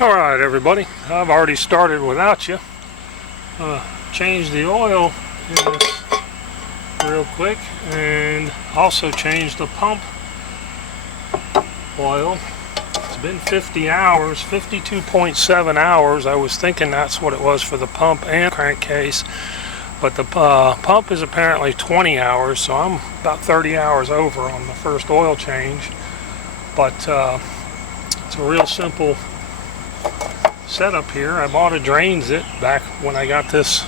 Alright everybody, I've already started without you. Changed the oil in this real quick and also changed the pump oil. It's been 50 hours, 52.7 hours. I was thinking that's what it was for the pump and crankcase, but the pump is apparently 20 hours, so I'm about 30 hours over on the first oil change. But it's a real simple setup here. I bought a drains it back when I got this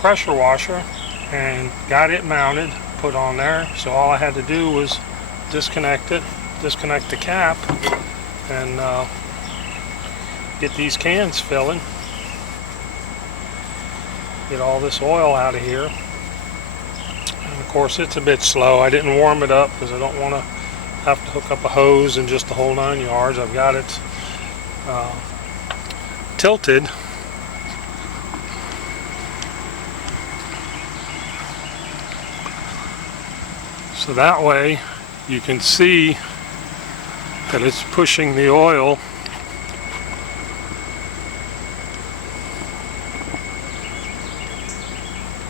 pressure washer and got it mounted, put on there. So all I had to do was disconnect it, disconnect the cap, and get these cans filling. Get all this oil out of here. And of course it's a bit slow. I didn't warm it up because I don't want to have to hook up a hose and just the whole 9 yards. I've got it tilted. So that way you can see that it's pushing the oil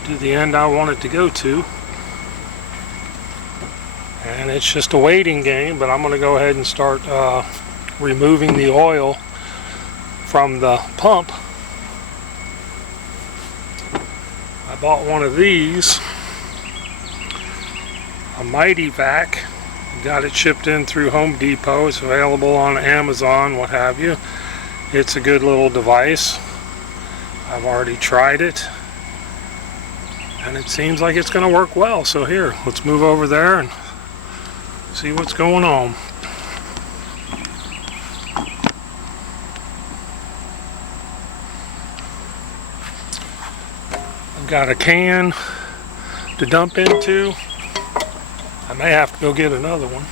to the end I want it to go to. And it's just a waiting game, but I'm going to go ahead and start removing the oil from the pump. I bought one of these, a Mighty Vac. Got it shipped in through Home Depot. It's available on Amazon, what have you. It's a good little device. I've already tried it and it seems like it's going to work well. So here, let's move over there and see what's going on. I've got a can to dump into. I may have to go get another one.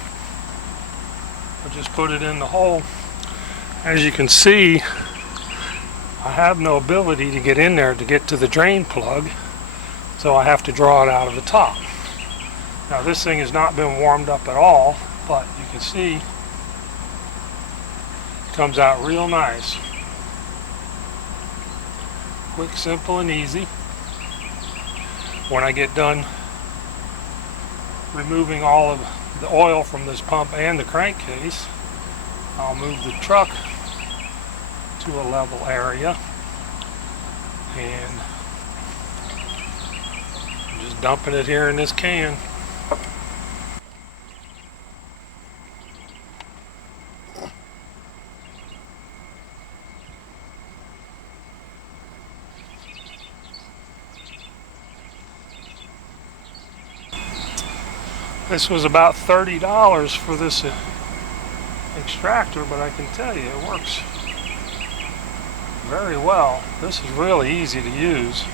I'll just put it in the hole. As you can see, I have no ability to get in there to get to the drain plug, so I have to draw it out of the top. Now this thing has not been warmed up at all, but you can see it comes out real nice. Quick, simple, and easy. When I get done removing all of the oil from this pump and the crankcase, I'll move the truck to a level area and I'm just dumping it here in this can. This was about $30 for this extractor, but I can tell you it works very well. This is really easy to use.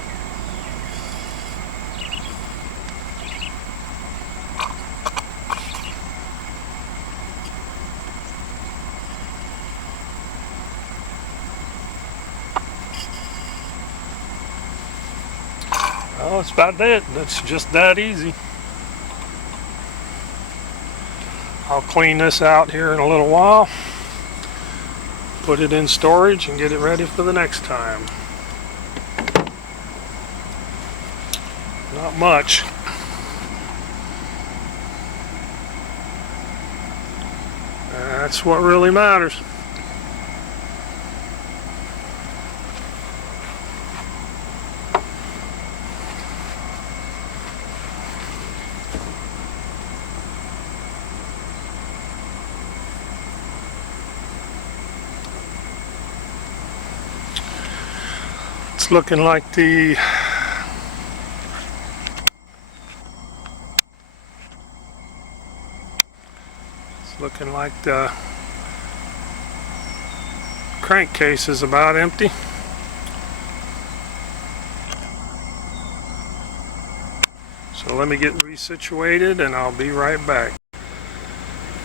Well, that's about it. That's just that easy. I'll clean this out here in a little while, put it in storage and get it ready for the next time. Not much. That's what really matters. Looking like the crankcase is about empty. So let me get resituated and I'll be right back.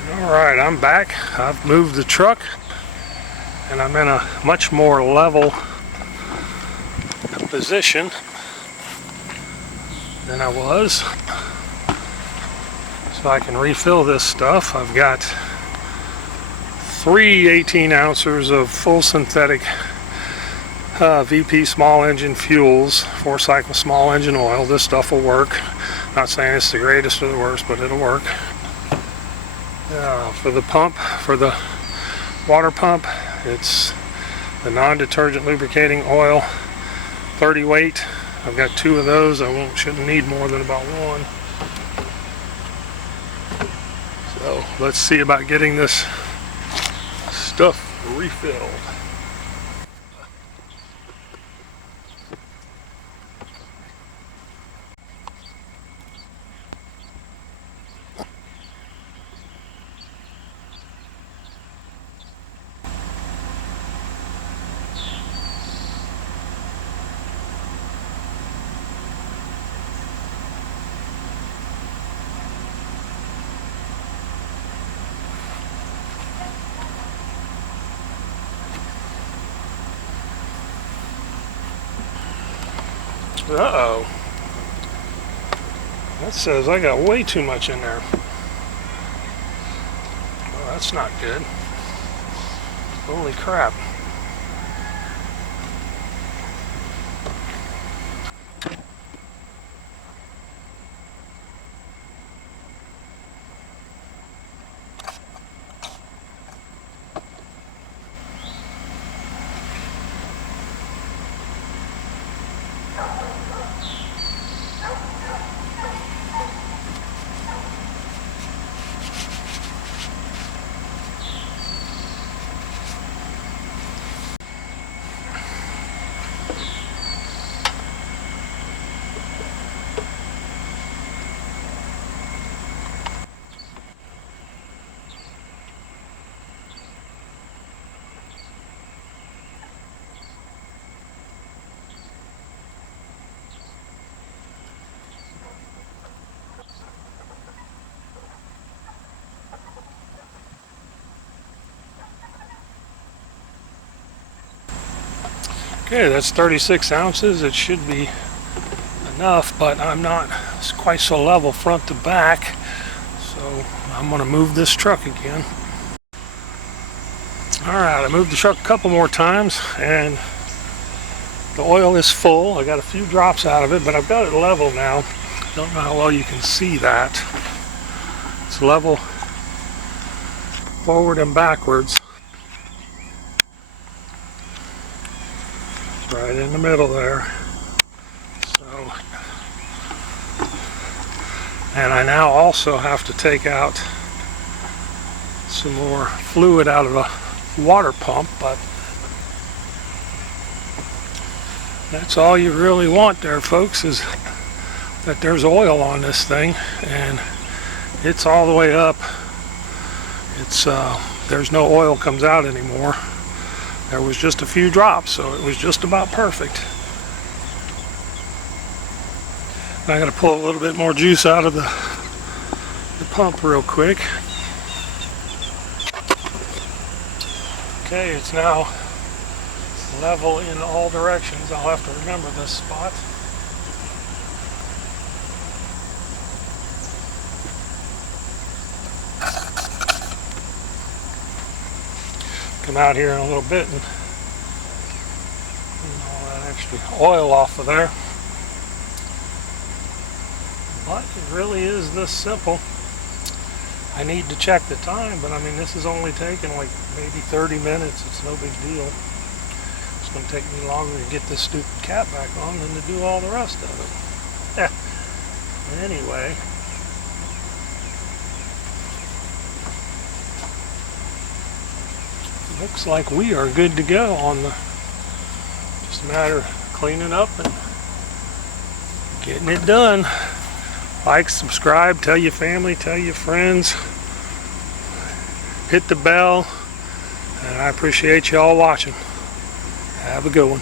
Alright, I'm back. I've moved the truck and I'm in a much more level position than I was, so I can refill this stuff. I've got 3 18 ounces of full synthetic VP small engine fuels, 4-cycle small engine oil. This stuff will work. Not saying it's the greatest or the worst, but it'll work. For the pump, for the water pump, it's the non-detergent lubricating oil, 30 weight. I've got 2 of those. Shouldn't need more than about 1. So let's see about getting this stuff refilled. Uh-oh. That says I got way too much in there. Well, that's not good. Holy crap. Okay, that's 36 ounces. It should be enough, but I'm not quite so level front to back, so I'm going to move this truck again. Alright, I moved the truck a couple more times and the oil is full. I got a few drops out of it, but I've got it level now. Don't know how well you can see that. It's level forward and backwards. Right in the middle there. So, and I now also have to take out some more fluid out of the water pump, but that's all you really want there, folks, is that there's oil on this thing, and it's all the way up. It's there's no oil comes out anymore. There was just a few drops, so it was just about perfect. I got to pull a little bit more juice out of the pump real quick. Okay, it's now level in all directions. I'll have to remember this spot. Come out here in a little bit and clean all that extra oil off of there. But it really is this simple. I need to check the time, but I mean, this is only taking like maybe 30 minutes. It's no big deal. It's going to take me longer to get this stupid cap back on than to do all the rest of it. Anyway. Looks like we are good to go on the, just a matter of cleaning up and getting it done. Like, subscribe, tell your family, tell your friends, hit the bell, and I appreciate you all watching. Have a good one.